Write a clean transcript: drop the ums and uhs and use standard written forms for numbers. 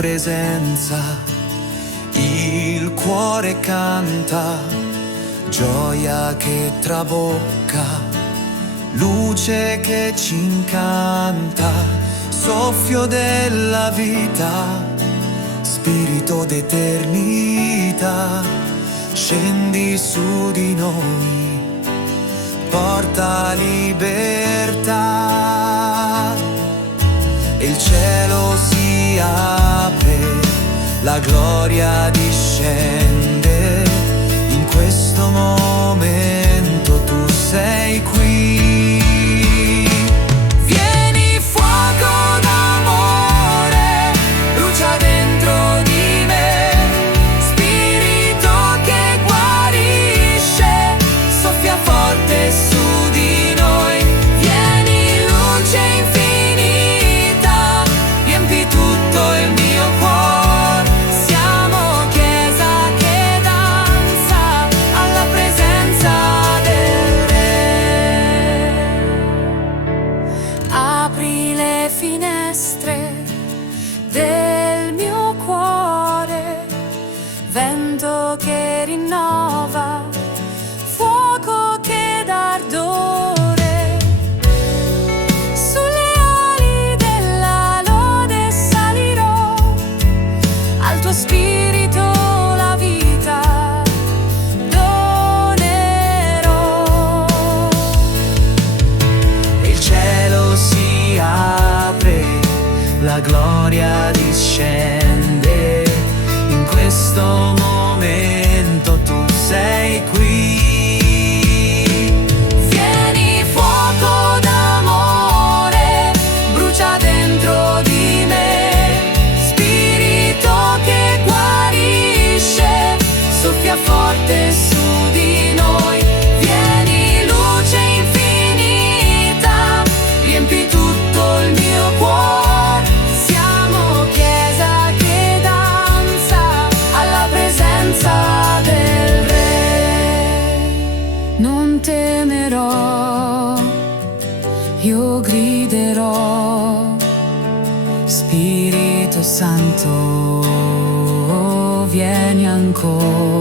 presenza, il cuore canta, gioia che trabocca, luce che ci incanta, soffio della vita, spirito d'eternità, scendi su di noi, porta libertà. E il cielo si apre, la gloria discende, in questo momento tu sei qui. Vieni fuoco d'amore, brucia dentro di me, spirito che guarisce, soffia forte su di noi. Vieni luce infinita, riempi tutto il mio cuore. Siamo chiesa che danza alla presenza del Re. Apri le finestre del mio cuore, vento che rinnova, fuoco che dà ardore. Sulle ali della lode salirò, al tuo spirito la vita donerò. E il cielo si apre, la gloria discende, in questo momento tu sei qui. Vieni fuoco d'amore, brucia dentro di me, spirito che guarisce, soffia forte su di noi. Vieni luce infinita, riempi tutto il mio cuore. Siamo chiesa che danza alla presenza del Re. Non temerò, io griderò, Spirito Santo, vieni ancora.